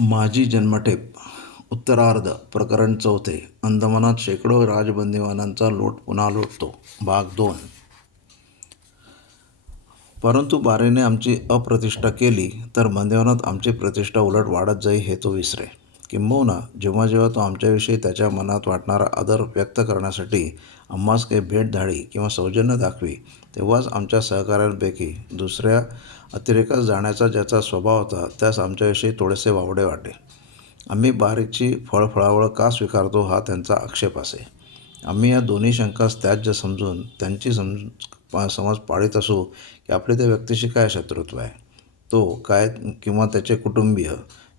माझी जन्मठेप उत्तरार्ध प्रकरण चौथे अंदमानात शेकडो राजबंदीवानांचा लोट पुन्हा लोटतो भाग दोन. परंतु बारेने आमची अप्रतिष्ठा केली तर बंदिवानात आमची प्रतिष्ठा उलट वाढत जाई हे तो विसरे. किंबहुना जेव्हा जेव्हा तो आमच्याविषयी त्याच्या मनात वाटणारा आदर व्यक्त करण्यासाठी आम्हास काही भेट धाडी किंवा सौजन्य दाखवी तेव्हाच आमच्या सहकाऱ्यांपैकी दुसऱ्या अतिरेकास जाण्याचा ज्याचा स्वभाव होता त्यास आमच्याविषयी थोडेसे वावडे वाटे. आम्ही बारीकची फळफळावळ का स्वीकारतो हा त्यांचा आक्षेप असे. आम्ही या दोन्ही शंकास त्याज्य समजून त्यांची सम पा- समज पाळीत असू की आपले त्या व्यक्तीशी काय शत्रुत्व आहे? तो काय किंवा त्याचे कुटुंबीय?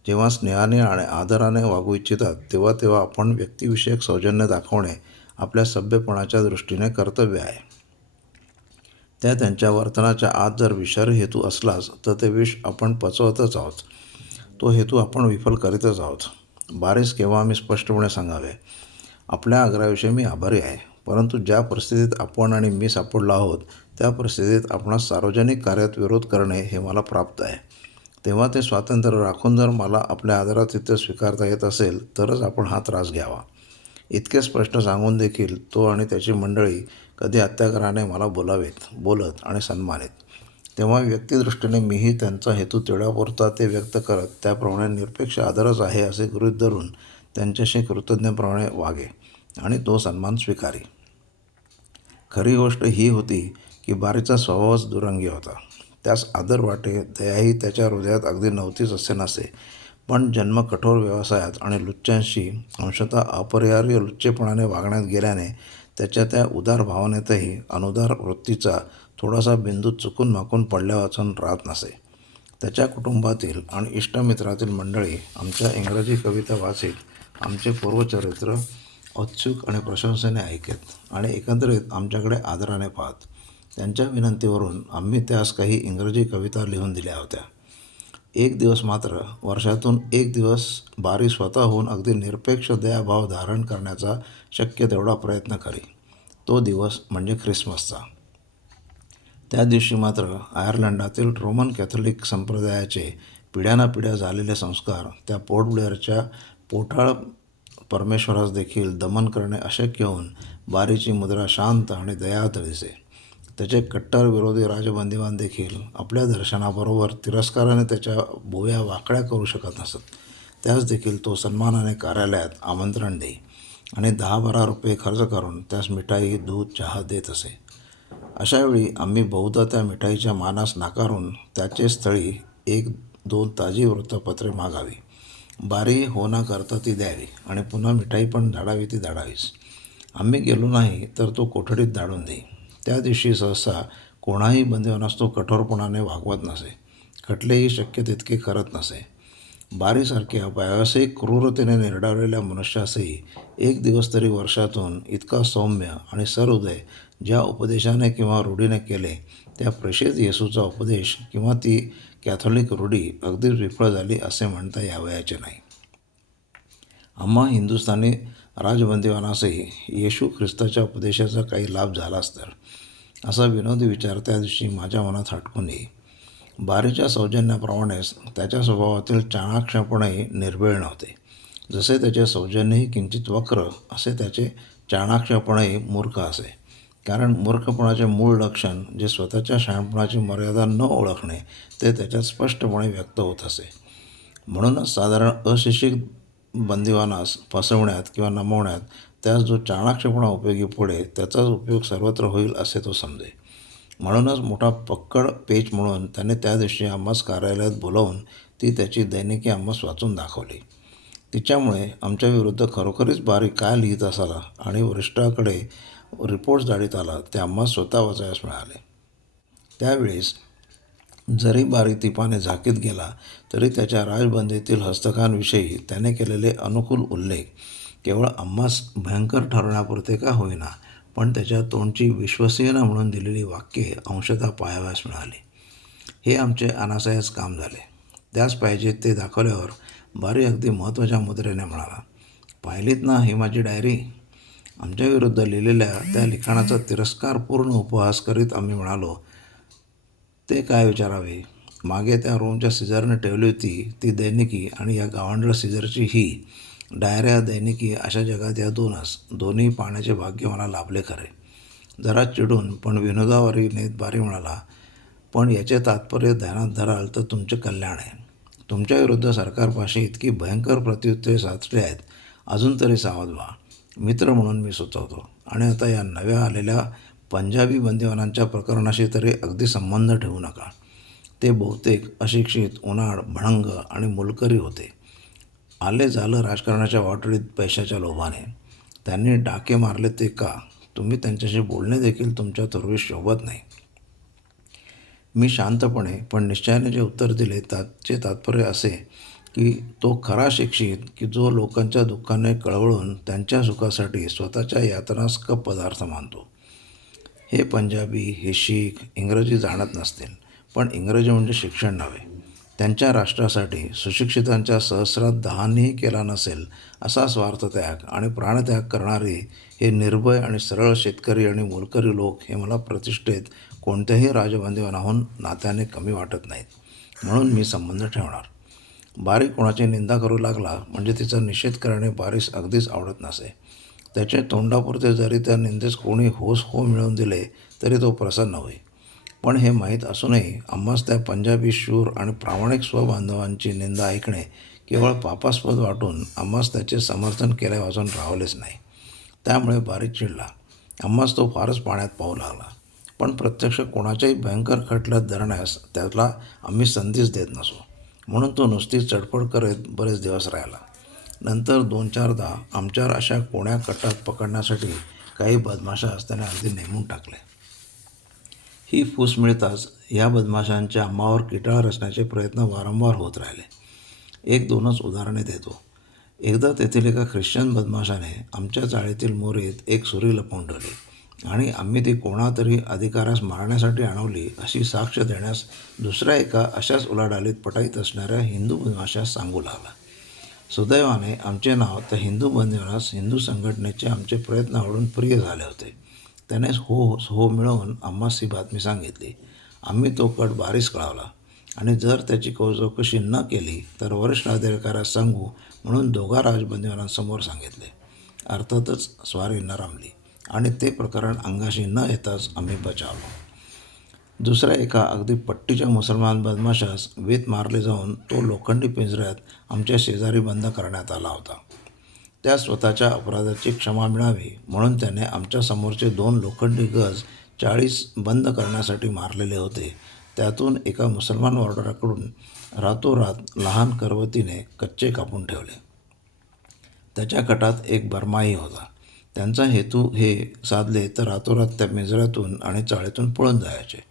जेव्हा स्नेहाने आणि आदराने वागू इच्छितात तेव्हा तेव्हा आपण व्यक्तिविषयक सौजन्य दाखवणे आपल्या सभ्यपणाच्या दृष्टीने कर्तव्य आहे. त्या त्यांच्या वर्तनाच्या आत जर विषारी हेतू असलाच तर ते विष आपण पचवतच आहोत. तो हेतू आपण विफल करीतच आहोत. बारीस केव्हा आम्ही स्पष्टपणे सांगावे? आपल्या आग्रहाविषयी मी आभारी आहे. परंतु ज्या परिस्थितीत आपण आणि मी सापडलो आहोत त्या परिस्थितीत आपणास सार्वजनिक कार्यात विरोध करणे हे मला प्राप्त आहे. तेव्हा ते स्वातंत्र्य राखून जर मला आपल्या आदरात तिथे स्वीकारता येत असेल तरच आपण हा त्रास घ्यावा. इतके स्पष्ट सांगून देखील तो आणि त्याची मंडळी कधी अत्याग्रहाने मला बोलावेत बोलत आणि सन्मानित. तेव्हा व्यक्तिदृष्टीने मीही त्यांचा हेतू तेवढ्यापुरता ते व्यक्त करत त्याप्रमाणे निरपेक्ष आदरच आहे असे गृहीत धरून त्यांच्याशी कृतज्ञप्रमाणे वागे आणि तो सन्मान स्वीकारी. खरी गोष्ट ही होती की बारीचा स्वभावच दुरंगी होता. त्यास आदर वाटे दयाही त्याच्या हृदयात अगदी नव्हतीच असे नसे. पण जन्म कठोर व्यवसायात आणि लुच्च्यांशी अंशतः अपरिहार्य लुच्चेपणाने वागण्यात गेल्याने त्याच्या त्या उदार भावनेतही अनुदार वृत्तीचा थोडासा बिंदू चुकून माकून पडल्यावाचून राहत नसे. त्याच्या कुटुंबातील आणि इष्टमित्रातील मंडळी आमच्या इंग्रजी कविता वाचित आमचे पूर्वचरित्र औत्सुक आणि प्रशंसेने ऐकत आणि एकंदरीत आमच्याकडे आदराने पाहत. त्यांच्या विनंतीवरून आम्ही त्यास काही इंग्रजी कविता लिहून दिल्या होत्या. एक दिवस मात्र वर्षातून एक दिवस बारी स्वतःहून अगदी निरपेक्ष दयाभाव धारण करण्याचा शक्य तेवढा प्रयत्न करी. तो दिवस म्हणजे ख्रिसमसचा. त्या दिवशी मात्र आयर्लंडातील रोमन कॅथोलिक संप्रदायाचे पिढ्यानापिढ्या झालेले संस्कार त्या पोर्ट ब्लेअरच्या परमेश्वरास देखील दमन करणे अशक्य होऊन बारीची मुद्रा शांत आणि दयात दिसे त्याचे कट्टर विरोधी राजबंदीवान देखील आपल्या दर्शनाबरोबर तिरस्काराने त्याच्या भुव्या वाकड्या करू शकत नसत. त्यास देखील तो सन्मानाने कार्यालयात आमंत्रण देई आणि दहा बारा रुपये खर्च करून त्यास मिठाई दूध चहा देत असे. अशावेळी आम्ही बहुधा त्या मिठाईच्या मानास नाकारून त्याचे स्थळी एक दोन ताजी वृत्तपत्रे मागावी. बारी हो ना करता ती द्यावी आणि पुन्हा मिठाई पण धाडावी ती धाडावीच आम्ही गेलो नाही तर तो कोठडीत धाडून देई. त्या दिवशी सहसा कोणाही बंदिवानास तो कठोरपणाने वागवत नसे. खटलेही शक्य तितके करत नसे. बारीसारख्या व्यावसायिक क्रूरतेने निर्डावलेल्या मनुष्यासही एक दिवस तरी वर्षातून इतका सौम्य आणि सहृदय ज्या उपदेशाने किंवा रूढीने केले त्या प्रेषित येसूचा उपदेश किंवा ती कॅथोलिक रूढी अगदीच विफळ झाली असे म्हणता यावयाचे नाही. आम्हा हिंदुस्थानी राजबंदीवानासही येशू ख्रिस्ताच्या उपदेशाचा काही लाभ झालाच तर. असा विनोदी विचार त्या दिवशी माझ्या मनात हटकून येई. बारीच्या सौजन्याप्रमाणेच त्याच्या स्वभावातील चाणाक्षपणही निर्भीळ नव्हते. जसे त्याचे सौजन्यही किंचित वक्र असे त्याचे चाणाक्षपणही मूर्ख असे. कारण मूर्खपणाचे मूळ लक्षण जे स्वतःच्या शहाणपणाची मर्यादा न ओळखणे ते त्याच्यात स्पष्टपणे व्यक्त होत असे. म्हणूनच साधारण अशिक्षित बंदिवानास फसवण्यात किंवा नमवण्यात त्यास जो चाणाक्षपणा उपयोगी पुढे त्याचाच उपयोग सर्वत्र होईल असे तो समजे. म्हणूनच मोठा पक्कड पेच म्हणून त्याने त्या दिवशी आम्हास कार्यालयात बोलावून ती त्याची दैनिकी आम्हास वाचून दाखवली. तिच्यामुळे आमच्या विरुद्ध खरोखरीच बारीक काय लिहित असाला आणि वरिष्ठाकडे रिपोर्ट्स धाडीत आला ते आम्हाला स्वतः वाचायला मिळाले. त्यावेळेस जरी बारी तिपाने झाकीत गेला तरी त्याच्या राजबंदीतील हस्तकांविषयी त्याने केलेले अनुकूल उल्लेख केवळ आम्हास भयंकर ठरवण्यापुरते का होईना पण त्याच्या तोंडची विश्वसनीयता म्हणून दिलेली वाक्ये अंशतः पाहाव्यास मिळाली. हे आमचे अनासायास काम झाले. त्यास पाहिजे ते दाखवल्यावर बारी अगदी महत्त्वाच्या मुद्रेने म्हणाला पाहिलीत ना ही माझी डायरी? आमच्या विरुद्ध लिहिलेल्या त्या लिखाणाचा तिरस्कारपूर्ण उपहास करीत आम्ही म्हणालो ते काय विचारावे? मागे त्या रूमच्या सिझरने ठेवली होती ती दैनिकी आणि या गावांडळ सिझरची ही. डायऱ्या दैनिकी अशा जगात या दोनच दोन्ही पाहण्याचे भाग्य मला लाभले खरे. जरा चिडून पण विनोदावरीने बारी म्हणाला पण याचे तात्पर्य ध्यानात धराल तर तुमचे कल्याण आहे. तुमच्या विरुद्ध सरकारपाशी इतकी भयंकर प्रत्युत्तरे साचली आहेत अजून तरी सावध व्हा. मित्र म्हणून मी सुचवतो. आणि आता या नव्या आलेल्या पंजाबी बंदिवानांच्या प्रकरणाशी तरी अगदी संबंध ठेवू नका. ते बहुतेक अशिक्षित उन्हाळ भणंग आणि मुलकरी होते. आले झालं राजकारणाच्या वाटोळीत पैशाच्या लोभाने. त्यांनी डाके मारले ते का? तुम्ही त्यांच्याशी बोलणे देखील तुमच्या तुर्वीस शोभत नाही. मी शांतपणे पण निश्चयाने जे उत्तर दिले त्याचे तात्पर्य असे की तो खरा शिक्षित की जो लोकांच्या दुःखाने कळवळून त्यांच्या सुखासाठी स्वतःच्या यातनास्क कप पदार्थ मानतो. हे पंजाबी हे शीख इंग्रजी जाणत नसतील पण इंग्रजी म्हणजे शिक्षण नव्हे. त्यांच्या राष्ट्रासाठी सुशिक्षितांच्या सहस्रात दहानही केला नसेल असा स्वार्थत्याग आणि प्राणत्याग करणारे हे निर्भय आणि सरळ शेतकरी आणि मोलकरी लोक हे मला प्रतिष्ठेत कोणत्याही राजबंदीवनाहून नात्याने कमी वाटत नाहीत. म्हणून मी संबंध ठेवणार. बारी कोणाची निंदा करू लागला म्हणजे तिचा निषेध करणे बारीस अगदीच आवडत नसे. त्याचे तोंडापुरते जरी त्या निंदेस कोणी होस हो मिळवून दिले तरी तो प्रसन्न होई. पण हे माहीत असूनही आम्हास त्या पंजाबी शूर आणि प्रामाणिक स्वबांधवांची निंदा ऐकणे केवळ पापास्पद वाटून आम्हास त्याचे समर्थन केल्यापासून राहलेच नाही. त्यामुळे बारीक चिडला. आम्हास तो फारच पाण्यात पाहू लागला. पण प्रत्यक्ष कोणाच्याही भयंकर खटल्यात धरण्यास त्याला आम्ही संधीच देत नसो. म्हणून तो नुसती चडपड करत बरेच दिवस राहिला. नंतर दोन चारदा आमच्यावर अशा कोण्या कटात पकडण्यासाठी काही बदमाशा त्याने अगदी नेमून टाकले. ही फूस मिळताच या बदमाशांच्या अम्मावर किटाळ रचण्याचे प्रयत्न वारंवार होत राहिले. एक दोनच उदाहरणे देतो. एकदा तेथील एका ख्रिश्चन बदमाशाने आमच्या चाळीतील मोरीत एक सुरी लपवून ठेवली आणि आम्ही ती कोणातरी अधिकारास मारण्यासाठी आणवली अशी साक्ष देण्यास दुसऱ्या एका अशाच उलाढालीत पटाईत असणाऱ्या हिंदू बदमाशास सांगू लागला. सुदैवाने आमचे नाव त्या हिंदू बंदिवास हिंदू संघटनेचे आमचे प्रयत्न आवडून प्रिय झाले होते. त्याने हो हो मिळवून आम्हास ही बातमी सांगितली. आम्ही तो कट बारीस कळवला. आणि जर त्याची कौ चौकशी न केली तर वरिष्ठ अधिकाऱ्यास सांगू म्हणून दोघा राजबंदीवानांसमोर सांगितले. अर्थातच स्वारी न रमली. आणि ते प्रकरण अंगाशी न येताच आम्ही बचावलो. दुसऱ्या एका अगदी पट्टीच्या मुसलमान बदमाशास वेत मारले जाऊन तो लोखंडी पिंजऱ्यात आमच्या शेजारी बंद करण्यात आला होता. त्या स्वतःच्या अपराधाची क्षमा मिळावी म्हणून त्याने आमच्या समोरचे दोन लोखंडी गज चाळीस बंद करण्यासाठी मारलेले होते. त्यातून एका मुसलमान वॉर्डराकडून रातोरात लहान करवतीने कच्चे कापून ठेवले. त्याच्या कटात एक बर्माही होता. त्यांचा हेतू हे साधले तर रातोरात त्या मेजऱ्यातून आणि चाळीतून पळून जायचे.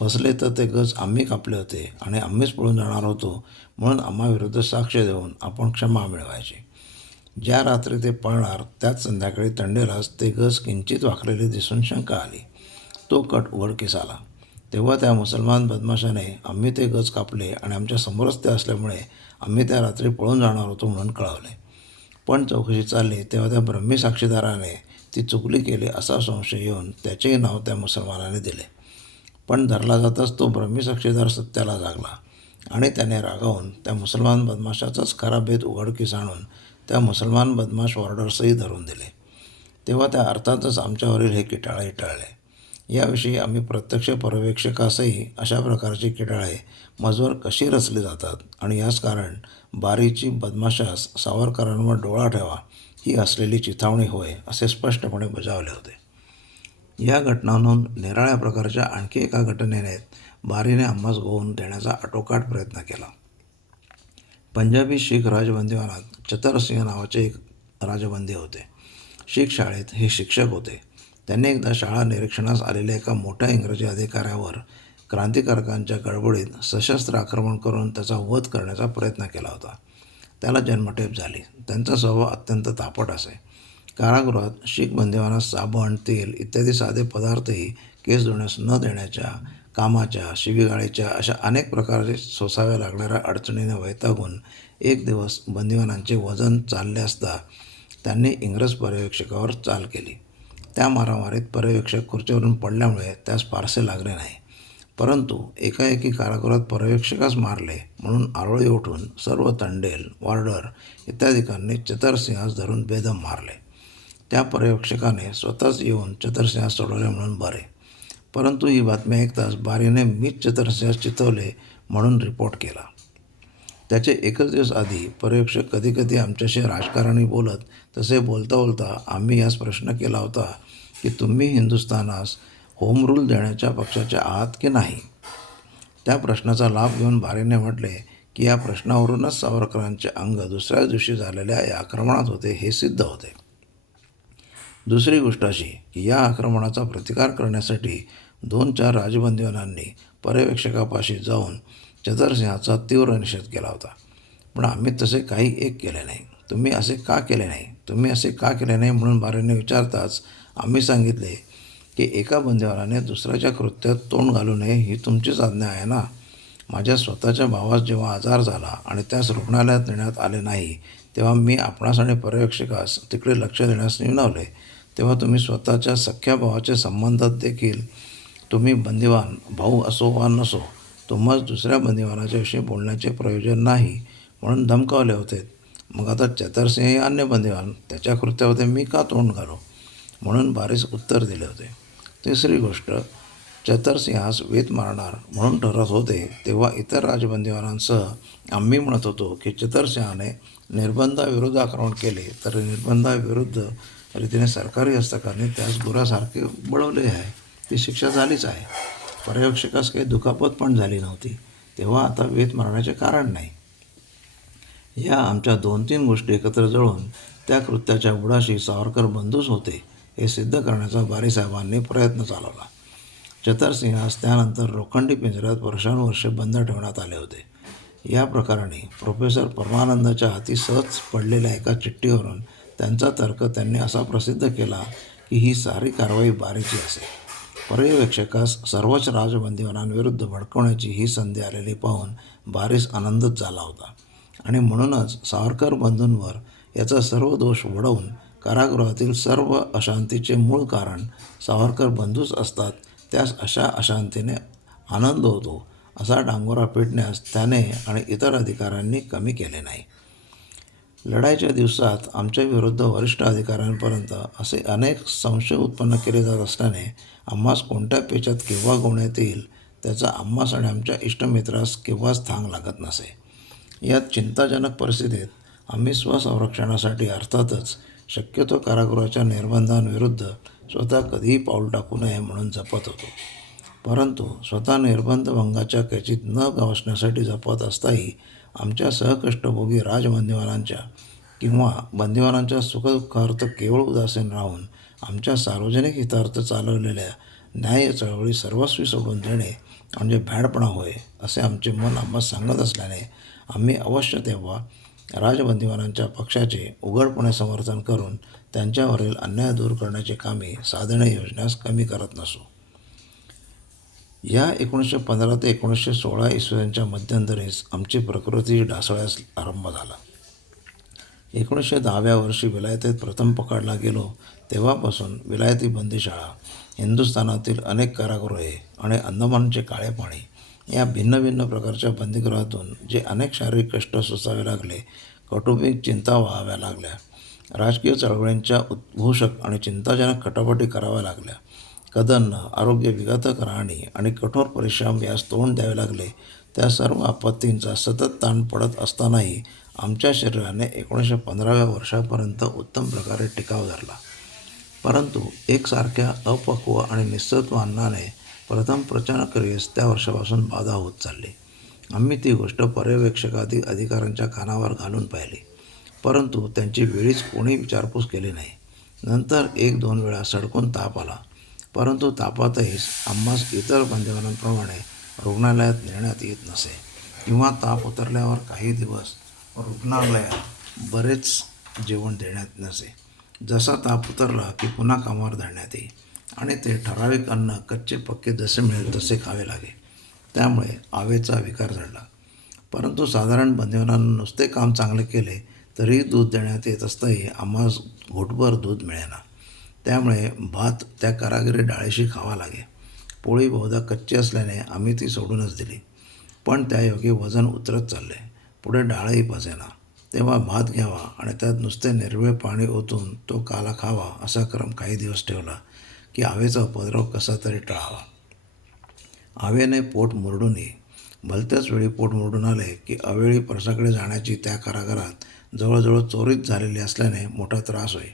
फसले तर ते गज आम्ही कापले होते आणि आम्हीच पळून जाणार होतो म्हणून आम्हाविरुद्ध साक्ष देऊन आपण क्षमा मिळवायची. ज्या रात्री ते पळणार त्याच संध्याकाळी तंडेरास ते गज किंचित वाकलेले दिसून शंका आली. तो कट उघडकीस आला तेव्हा त्या मुसलमान बदमाशाने आम्ही ते गज कापले आणि आमच्या समोरच ते असल्यामुळे आम्ही त्या रात्री पळून जाणार होतो म्हणून कळवले. पण चौकशी चालली तेव्हा त्या ब्रह्मी साक्षीदाराने ती चुकली केली असा संशय येऊन त्याचेही नाव त्या मुसलमानाने दिले. पण धरला जाताच तो ब्रह्मी साक्षीदार सत्याला जागला आणि त्याने रागावून त्या मुसलमान बदमाशाचाच खरा भेद उघडकीस आणून त्या मुसलमान बदमाश ऑर्डर्सही धरून दिले. तेव्हा त्या अर्थातच आमच्यावरील हे किटाळे टळले. याविषयी आम्ही प्रत्यक्ष पर्यवेक्षकासही अशा प्रकारची किटाळे मजवर कशी रचली जातात आणि याच कारण बारीची बदमाशास सावरकरांवर डोळा ठेवा ही असलेली चिथावणी होय असे स्पष्टपणे बजावले होते. या घटनांहून निराळ्या प्रकारच्या आणखी एका घटनेने बारीने आम्हास गोवून देण्याचा आटोकाट प्रयत्न केला. पंजाबी शीख राजबंदीवानात चतरसिंह नावाचे एक राजबंदी होते. शीख शाळेत हे शिक्षक होते. त्यांनी एकदा शाळा निरीक्षणास आलेल्या एका मोठ्या इंग्रजी अधिकाऱ्यावर क्रांतिकारकांच्या गडबडीत सशस्त्र आक्रमण करून त्याचा वध करण्याचा प्रयत्न केला होता. त्याला जन्मठेप झाली. त्यांचा स्वभाव अत्यंत तापट असे. कारागृहात शीख बंदिवानास साबण तेल इत्यादी साधे पदार्थही केस धुण्यास न देण्याच्या कामाच्या शिवीगाळीच्या अशा अनेक प्रकारचे सोसाव्या लागणाऱ्या अडचणीने वैतागून एक दिवस बंदिवानांचे वजन चालले असता त्यांनी इंग्रज पर्यवेक्षकावर चाल केली. त्या मारामारीत पर्यवेक्षक खुर्चीवरून पडल्यामुळे त्यास फारसे लागले नाही. परंतु एकाएकी कारागृहात पर्यवेक्षकास मारले म्हणून आरोळी उठून सर्व तंडेल वॉर्डर इत्यादिकांनी चतरसिंहास धरून बेदम मारले. त्या पर्यवेक्षकाने स्वतःच येऊन चतरसिंहास सोडवले म्हणून बरे. परंतु ही बातमी ऐकताच बारीने मीच चतरसिंहास चितवले म्हणून रिपोर्ट केला. त्याचे एकच दिवस आधी पर्यवेक्षक कधीकधी आमच्याशी राजकारणी बोलत तसे बोलता बोलता आम्ही यास प्रश्न केला होता की तुम्ही हिंदुस्थानास होम रूल देण्याच्या पक्षाच्या आहात की नाही? त्या प्रश्नाचा लाभ घेऊन बारेने म्हटले की या प्रश्नावरूनच सावरकरांचे अंग दुसऱ्याच दिवशी झालेल्या या आक्रमणात होते हे सिद्ध होते. दुसरी गोष्ट अशी की या आक्रमणाचा प्रतिकार करण्यासाठी दोन चार राजबंदीवानांनी पर्यवेक्षकापाशी जाऊन चतरसिंहाचा तीव्र निषेध केला होता. पण आम्ही तसे काही एक केले नाही. तुम्ही असे का केले नाही? तुम्ही असे का केले नाही म्हणून बारेने विचारताच आम्ही सांगितले की एका बंदीवानाने दुसऱ्याच्या कृत्यात तोंड घालू नये ही तुमचीच आज्ञा आहे ना? माझ्या स्वतःच्या भावास जेव्हा आजार झाला आणि त्यास रुग्णालयात नेण्यात आले नाही तेव्हा मी आपणास आणि पर्यवेक्षकास तिकडे लक्ष देण्यास निवडवले. तेव्हा तुम्ही स्वतःच्या सख्या भावाच्या संबंधात देखील तुम्ही बंदिवान भाऊ असो वा नसो तुम्हाच दुसऱ्या बंदिवानाच्या विषयी बोलण्याचे प्रयोजन नाही म्हणून धमकावले होते. मग आता चतरसिंह हे अन्य बंदिवान त्याच्या कृत्यामध्ये मी का तोंड घालू? म्हणून बारीस उत्तर दिले होते. तिसरी गोष्ट चतरसिंहास वेत मारणार म्हणून ठरत होते तेव्हा इतर राजबंदिवानांसह आम्ही म्हणत होतो की चतरसिंहाने निर्बंधाविरुद्ध आक्रमण केले तर निर्बंधाविरुद्ध रीतीने सरकारी हस्तकाने त्यास गुरासारखे बळवले आहे. ती शिक्षा झालीच आहे. पर्यवेक्षकास काही दुखापत पण झाली नव्हती. तेव्हा आता वेत मारण्याचे कारण नाही. या आमच्या दोन तीन गोष्टी एकत्र जळून त्या कृत्याच्या बुडाशी सावरकर बंधूच होते हे सिद्ध करण्याचा बारीसाहेबांनी प्रयत्न चालवला. चतरसिंहास त्यानंतर लोखंडी पिंजऱ्यात वर्षानुवर्षे बंद ठेवण्यात आले होते. या प्रकरणी प्रोफेसर परमानंदाच्या हाती सहज पडलेल्या एका चिठ्ठीवरून त्यांचा तर्क त्यांनी असा प्रसिद्ध केला की ही सारी कारवाई बारीची असे. पर्यवेक्षकास सर्वच राजबंदीवानांविरुद्ध भडकवण्याची ही संधी आलेली पाहून बारीस आनंदच झाला होता. आणि म्हणूनच सावरकर बंधूंवर याचा सर्व दोष वडवून कारागृहातील सर्व अशांतीचे मूळ कारण सावरकर बंधूच असतात त्यास अशा अशांतीने आनंद होतो असा डांगोरा पेटण्यास त्याने आणि इतर अधिकाऱ्यांनी कमी केले नाही. लढाईच्या दिवसात आमच्या विरुद्ध वरिष्ठ अधिकाऱ्यांपर्यंत असे अनेक संशय उत्पन्न केले जात असल्याने आम्हास कोणत्या पेचात केव्हा गोवण्यात येईल त्याचा आम्हास आणि आमच्या इष्टमित्रास केव्हाच थांग लागत नसे. यात चिंताजनक परिस्थितीत आम्ही स्वसंरक्षणासाठी अर्थातच शक्यतो कारागृहाच्या निर्बंधांविरुद्ध स्वतः कधीही पाऊल टाकू नये म्हणून जपत होतो. परंतु स्वतः निर्बंधभंगाच्या कैचित न गवसण्यासाठी जपत असताही आमच्या सहकष्टभोगी राजबंदीवानांच्या किंवा बंदीवानांच्या सुखदुःखार्थ केवळ उदासीन राहून आमच्या सार्वजनिक हितार्थ चालवलेल्या न्याय चळवळी सर्वस्वी सोडून देणे म्हणजे भॅडपणा होय असे आमचे मन आम्हा सांगत असल्याने आम्ही अवश्य तेव्हा राजबंदीवानांच्या पक्षाचे उघडपणे समर्थन करून त्यांच्यावरील अन्याय दूर करण्याचे कामे साधणे योजनास कमी करत नसू. या एकोणीसशे पंधरा ते एकोणीसशे सोळा इसव्यांच्या मध्यंतरीस आमची प्रकृती ढासळ्यास आरंभ झाला. एकोणीसशे दहाव्या वर्षी विलायतेत प्रथम पकडला गेलो तेव्हापासून विलायती बंदीशाळा हिंदुस्थानातील अनेक कारागृहे आणि अंदमानचे काळे पाणी या भिन्न भिन्न प्रकारच्या बंदीगृहातून जे अनेक शारीरिक कष्ट सोसावे लागले कौटुंबिक चिंता व्हाव्या लागल्या राजकीय चळवळींच्या उद्भूषक आणि चिंताजनक खटापटी कराव्या लागल्या. कदन आरोग्य विघातक राहणी आणि कठोर परिश्रम यास तोंड द्यावे लागले. त्या सर्व आपत्तींचा सतत ताण पडत असतानाही आमच्या शरीराने एकोणीसशे पंधराव्या वर्षापर्यंत उत्तम प्रकारे टिकाव धरला. परंतु एकसारख्या अपक्व आणि निस्सत्व अन्नाने प्रथम प्रचंड क्रियेस त्या वर्षापासून बाधा होत चालली. आम्ही ती गोष्ट पर्यवेक्षकादी अधिकाऱ्यांच्या कानावर घालून पाहिली. परंतु त्यांची वेळीच कोणी विचारपूस केली नाही. नंतर एक दोन वेळा सडकून ताप आला. परंतु तापातही आम्हास इतर बंदिवानांप्रमाणे रुग्णालयात नेण्यात येत नसे. किंवा ताप उतरल्यावर काही दिवस रुग्णालयात बरेच जेवण देण्यात नसे. जसा ताप उतरला की पुन्हा कामावर धरण्यात येई आणि ते ठराविक अन्न कच्चे पक्के जसे मिळेल तसे खावे लागे. त्यामुळे आवेचा विकार झाला परंतु साधारण बंदिवानांना नुसते काम चांगले केले तरीही दूध देण्यात येत असताही आम्हास घोटभर दूध मिळेना. त्यामुळे भात त्या कारागिरी डाळीशी खावा लागे. पोळी बहुधा कच्ची असल्याने आम्ही ती सोडूनच दिली. पण त्यायोगे वजन उतरत चालले. पुढे डाळही पचेना. तेव्हा भात घ्यावा आणि त्यात नुसते निर्वेळ पाणी ओतून तो काला खावा असा क्रम काही दिवस ठेवला की आवेचा उपद्रव कसा तरी टळावा. आवेने पोट मुरडून ये. भलत्याच वेळी पोट मुरडून आले की अवेळी परसाकडे जाण्याची त्या कारागारात जवळजवळ चोरीच झालेली असल्याने मोठा त्रास होई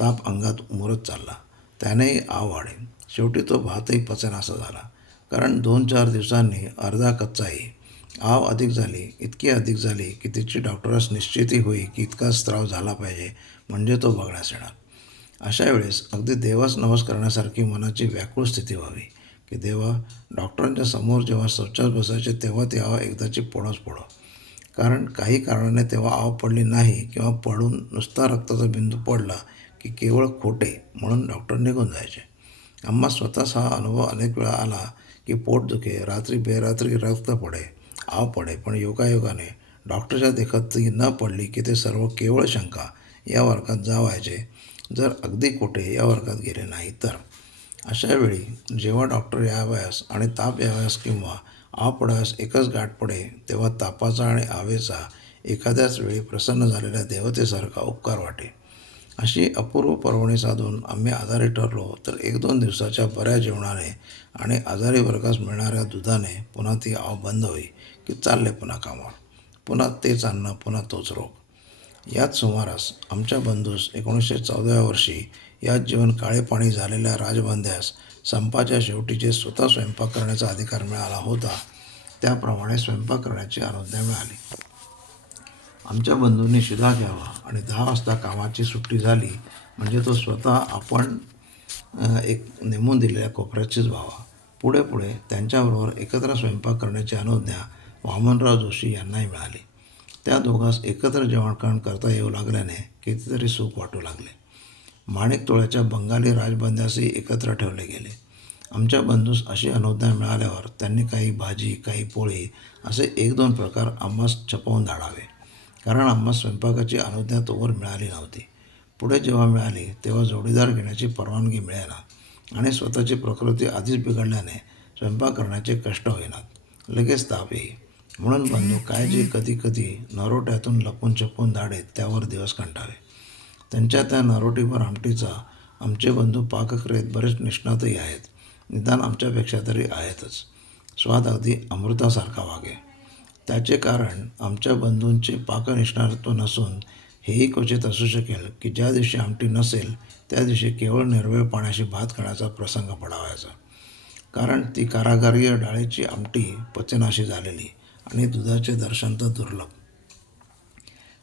ताप अंगात उमरत चालला. त्यानेही आव आडे शेवटी तो भातही पचनासा झाला. कारण दोन चार दिवसांनी अर्धा कच्चाही. आव अधिक झाली इतकी अधिक झाली की तिची डॉक्टरास निश्चिती होई की इतका स्त्राव झाला पाहिजे म्हणजे तो बघण्यास येणार. अशा वेळेस अगदी देवास नवस करण्यासारखी मनाची व्याकुळ स्थिती व्हावी. की देवा डॉक्टरांच्या समोर जेव्हा शौचास बसायचे तेव्हा ती आव एकदाची पोडच पोडो. कारण काही कारणाने तेव्हा आव पडली नाही किंवा पडून नुसता रक्ताचा बिंदू पडला हे केवळ खोटे म्हणून डॉक्टर निघून जायचे. आम्हा स्वतःच हा अनुभव अनेक वेळा आला की पोट दुखे रात्री बेरात्री रक्त पडे आव पडे पण योगायोगाने डॉक्टरच्या देखत ती न पडली की ते सर्व केवळ शंका या वर्गात जावायचे जर अगदी खोटे या वर्गात गेले नाही तर. अशावेळी जेव्हा डॉक्टर यावयास आणि ताप यावयास किंवा आव पडाव्यास एकच गाठ पडे तेव्हा तापाचा आणि आवेचा एखाद्याच वेळी प्रसन्न झालेल्या देवतेसारखा उपकार वाटे. अशी अपूर्व पर्वणी साधून आम्ही आजारी ठरलो तर एक दोन दिवसाच्या बऱ्या जेवणाने आणि आजारी वर्गास मिळणाऱ्या दुधाने पुन्हा ती आव बंद होई की चालले पुन्हा कामावर. पुन्हा तेच अन्न पुन्हा तोच रोग. याच सुमारास आमच्या बंधूस एकोणीसशे चौदाव्या वर्षी याच जीवन काळे पाणी झालेल्या राजबंध्यास संपाच्या शेवटी जे स्वतः स्वयंपाक करण्याचा अधिकार मिळाला होता त्याप्रमाणे स्वयंपाक करण्याची अनुज्ञा मिळाली. आमच्या बंधूंनी शिधा घ्यावा. आणि दहा वाजता कामाची सुट्टी झाली म्हणजे तो स्वतः आपण एक नेमून दिलेल्या कोपऱ्याचीच व्हावा. पुढे पुढे त्यांच्याबरोबर एकत्र स्वयंपाक करण्याची अनुज्ञा वामनराव जोशी यांनाही मिळाली. त्या दोघांस एकत्र जेवणखाण करता येऊ लागल्याने कितीतरी सुख वाटू लागले. माणिक तोळ्याच्या बंगाली राजबंद्यासही एकत्र ठेवले गेले. आमच्या बंधूस अशी अनुज्ञा मिळाल्यावर त्यांनी काही भाजी काही पोळी असे एक दोन प्रकार आम्हास छपवून धाडावे. कारण आम्हा स्वयंपाकाची अनुज्ञा तोवर मिळाली नव्हती. पुढे जेव्हा मिळाली तेव्हा जोडीदार घेण्याची परवानगी मिळेना आणि स्वतःची प्रकृती आधीच बिघडल्याने स्वयंपाक करण्याचे कष्ट होईनात. लगेच ताप येई. म्हणून बंधू काय जे कधी कधी नरोट्यातून लपून छपून धाडेत त्यावर दिवस कंटावे त्यांच्या त्या नरोटीभर आमटीचा आमचे बंधू पाकक्रियेत बरेच निष्णातही आहेत. निदान आमच्यापेक्षा तरी आहेतच. स्वाद अगदी अमृतासारखा वागे. त्याचे कारण आमच्या बंधूंचे पाकनिष्णारत्व नसून हेही क्वचित असू शकेल की ज्या दिवशी आमटी नसेल त्या दिवशी केवळ निर्वेळ पाण्याशी भात खाण्याचा प्रसंग पडावायचा. कारण ती कारागारीय डाळीची आमटी पचनाशी झालेली आणि दुधाचे दर्शन तर दुर्लभ.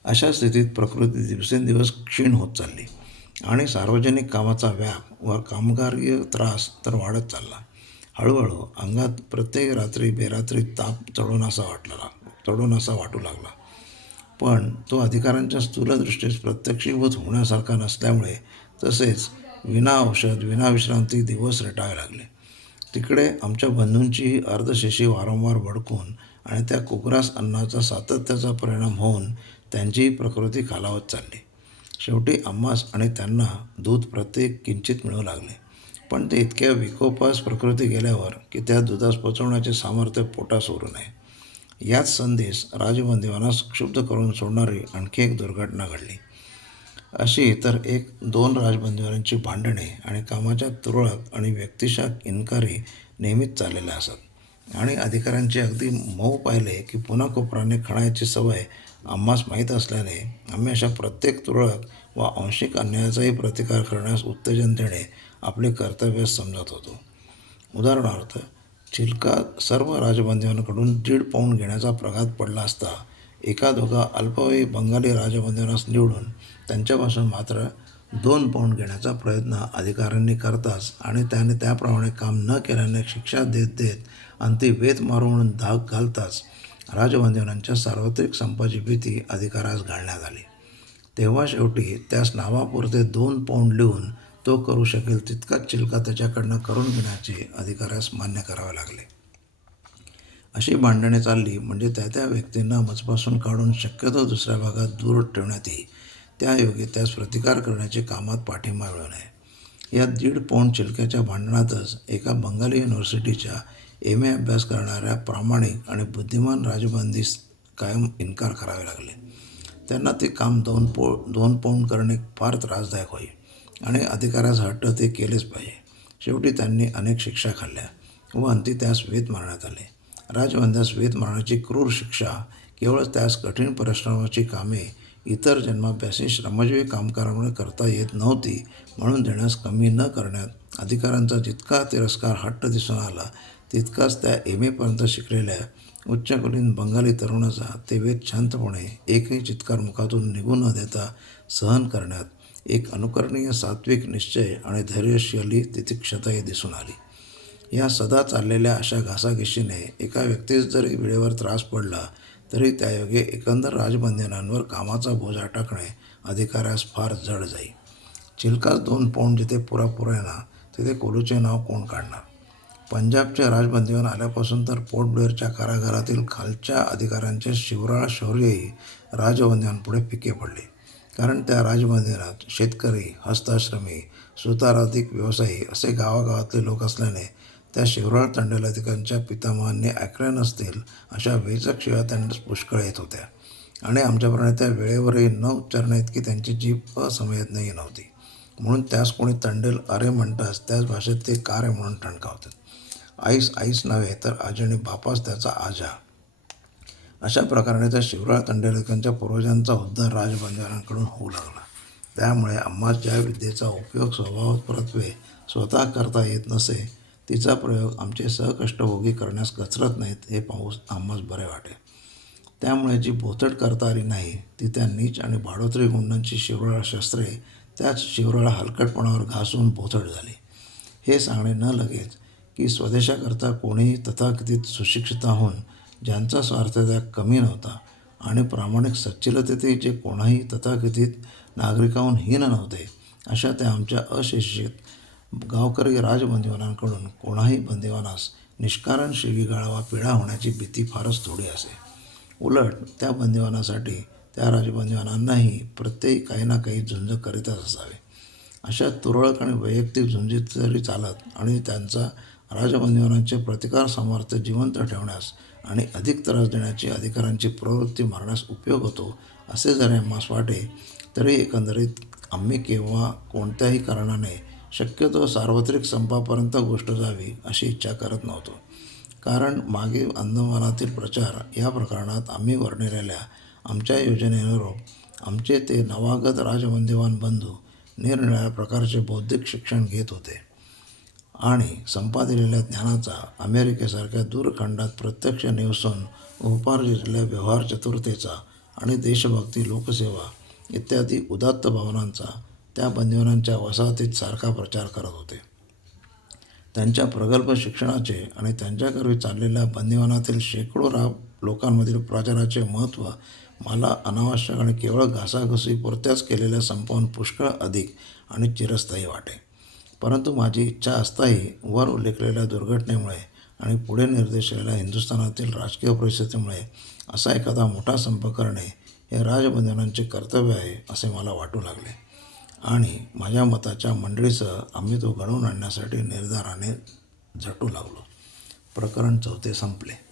अशा स्थितीत प्रकृती दिवसेंदिवस क्षीण होत चालली आणि सार्वजनिक कामाचा व्याप व कामगारीय त्रास तर वाढत चालला. हळूहळू अंगात प्रत्येक रात्री बेरात्री ताप चढून असा वाटला चढून असा वाटू लागला. पण तो अधिकारांच्या स्थूलदृष्टीस प्रत्यक्षीभूत होण्यासारखा नसल्यामुळे तसेच विना औषध विना विश्रांती दिवस रेटावे लागले. तिकडे आमच्या बंधूंची अर्धशेषी वारंवार भडकून आणि त्या कुकरास अन्नाचा सातत्याचा परिणाम होऊन त्यांचीही प्रकृती खालावत चालली. शेवटी आम्हास आणि त्यांना दूध प्रत्येक किंचित मिळू लागले. पण ते इतक्या विकोपास प्रकृती गेल्यावर की त्या दुधास पचवण्याचे सामर्थ्य पोटास उरू नये. याच संदेश राजबंदिवानास क्षुब्ध करून सोडणारी आणखी एक दुर्घटना घडली. अशी तर एक दोन राजबंदिवानांची भांडणे आणि कामाच्या तुरळक आणि व्यक्तिशा इन्कारी नेहमीच चाललेल्या असत. आणि अधिकाऱ्यांचे अगदी मऊ पाहिले की पुन्हा कोपराने खणायची सवय आम्हास माहीत असल्याने आम्ही अशा प्रत्येक तुरळक व आंशिक अन्यायाचाही प्रतिकार करण्यास उत्तेजन देणे आपले कर्तव्य समजत होतो. उदाहरणार्थ चिलका सर्व राजबंधूंकडून दीड पाऊंड घेण्याचा प्रघात पडला असता एका दोघा अल्पवयी बंगाली राजबंधूंनास निवडून त्यांच्यापासून मात्र दोन पाऊंड घेण्याचा प्रयत्न अधिकाऱ्यांनी करताच आणि त्याने त्याप्रमाणे काम न केल्याने शिक्षा देत देत अंती वेत मारू म्हणून धाक घालताच राजबंधूंच्या सार्वत्रिक संपाची भीती अधिकारास घालण्यात आली. तेव्हा शेवटी त्यास नावापुरते दोन पाऊंड लिहून तो करू शकेल तितकाच चिलका त्याच्याकडनं करून घेण्याचे अधिकाऱ्यास मान्य करावे लागले. अशी भांडणे चालली म्हणजे त्या त्या व्यक्तींना मजपासून काढून शक्यतो दुसऱ्या भागात दूर ठेवण्यात येई त्यायोगे त्यास प्रतिकार करण्याचे कामात पाठिंबा मिळू नये. या दीड पौंड चिलक्याच्या भांडणातच एका बंगाली युनिव्हर्सिटीच्या एम ए अभ्यास करणाऱ्या प्रामाणिक आणि बुद्धिमान राजबंदीस कायम इन्कार करावे लागले. त्यांना ते काम दोन पौ दोन पौंड करणे फार त्रासदायक होईल. आणि अधिकारास हट्ट ते केलेच पाहिजे. शेवटी त्यांनी अनेक शिक्षा खाल्ल्या व अंती त्यास वेत मारण्यात आले. राजवंद्यास वेत मारण्याची क्रूर शिक्षा केवळ त्यास कठीण परिश्रमाची कामे इतर जन्माभ्यासी श्रमजीवी कामगारांमुळे करता येत नव्हती म्हणून देण्यास कमी न करण्यात अधिकारांचा जितका तिरस्कार हट्ट दिसून आला तितकाच त्या एम एपर्यंत शिकलेल्या उच्चकुलीन बंगाली तरुणाचा ते वेद शांतपणे एकही चित्कार मुखातून निघू न देता सहन करण्यात एक अनुकरणीय सात्विक निश्चय आणि धैर्यशीली तितिक्षताही दिसून आली. या सदा चाललेल्या अशा घासाघिशीने एका व्यक्तीस जरी वेळेवर त्रास पडला तरी त्यायोगे एकंदर राजबंधनांवर कामाचा बोजा टाकणे अधिकाऱ्यास फार जड जाई. चिलकाच दोन पौंड जिथे पुरापूर आहे ना तिथे कोलूचे नाव कोण काढणार? पंजाबच्या राजबंदीवर आल्यापासून तर पोर्ट ब्लेअरच्या कारागारातील खालच्या अधिकाऱ्यांचे शिवराळ शौर्यही राजबंदीवांपुढे पिके पडले. कारण त्या राजमंदिरात शेतकरी हस्ताश्रमी सुताराधिक व्यवसायी असे गावागावातले लोक असल्याने त्या शिवराळ तंडेलाधिकांच्या पितामहांनी ऐकल्या नसतील अशा वेचक शिव्या त्यांना पुष्कळ येत होत्या. आणि आमच्याप्रमाणे त्या वेळेवरही न उच्चारण्याइतकी त्यांची जीभ असमयज्ञही नव्हती. म्हणून त्यास कोणी तंडेल अरे म्हणताच त्याच भाषेत ते कारे म्हणून ठणकावतात. आईस आईस नव्हे तर आजी आणि बापास त्याचा आजा अशा प्रकारे त्या शिवराळ तंडेलकरांच्या पूर्वजांचा उद्धार राजबंजारांकडून होऊ लागला. त्यामुळे आम्हास ज्या विद्येचा उपयोग स्वभावप्रत्वे स्वतः करता येत नसे तिचा प्रयोग आमचे सहकष्टभोगी करण्यास कचरत नाहीत हे पाहूस आम्हास बरे वाटे. त्यामुळे जी बोथट करता आली नाही ती त्या नीच आणि भाडोत्री गुंडांची शिवराळ शस्त्रे त्याच शिवराळ हलकटपणावर घासून बोथट झाली. हे सांगणे न लगेच की स्वदेशाकरता कोणीही तथाकथित सुशिक्षिताहून ज्यांचा स्वार्थ कमी नव्हता आणि प्रामाणिक सच्चिलतेतही जे कोणाही तथाकथित नागरिकाहून हीन नव्हते अशा त्या आमच्या अशिक्षित गावकरी राजबंदिवानांकडून कोणाही बंदिवानास निष्कारण शिवीगाळा पिढा होण्याची भीती फारच थोडी असे. उलट त्या बंदिवानासाठी त्या राजबंदिवानांनाही प्रत्येक काही ना काही झुंज करीतच असावे. अशा तुरळक आणि वैयक्तिक झुंजीत जरी चालत आणि त्यांचा राजबंदिवानांचे प्रतिकार सामर्थ्य जिवंत ठेवण्यास आणि अधिक त्रास देण्याची अधिकारांची प्रवृत्ती मारण्यास उपयोग होतो असे जरी आम्हास वाटे तरी एकंदरीत आम्ही केव्हा कोणत्याही कारणाने शक्यतो सार्वत्रिक संपापर्यंत गोष्ट जावी अशी इच्छा करत नव्हतो. कारण मागे अंदमानातील प्रचार या प्रकरणात आम्ही वर्णिलेल्या आमच्या योजनेनुरूप आमचे ते नवागत राजबंदिवान बंधू निरनिराळ्या प्रकारचे बौद्धिक शिक्षण घेत होते. आणि संपादिलेल्या ज्ञानाचा अमेरिकेसारख्या दूरखंडात प्रत्यक्ष निवसून उपार्जितलेल्या व्यवहार चतुरतेचा आणि देशभक्ती लोकसेवा इत्यादी उदात्त भावनांचा त्या बंदिवानांच्या वसाहतीत सारखा प्रचार करत होते. त्यांच्या प्रगल्भ शिक्षणाचे आणि त्यांच्याकरवी चाललेल्या बंदिवानातील शेकडो रा लोकांमधील प्रचाराचे महत्त्व मला अनावश्यक आणि केवळ घासाघुसी पुरत्याच केलेल्या संपवून पुष्कळ अधिक आणि चिरस्थायी वाटे. परंतु माझी इच्छा असताही वर उल्लेखलेल्या दुर्घटनेमुळे आणि पुढे निर्देशलेल्या हिंदुस्थानातील राजकीय परिस्थितीमुळे असा एखादा मोठा संप करणे हे राजबंधनांचे कर्तव्य आहे असे मला वाटू लागले. आणि माझ्या मताच्या मंडळीसह आम्ही तो घडवून आणण्यासाठी निर्धाराने झटू लागलो. प्रकरण चौथे संपले.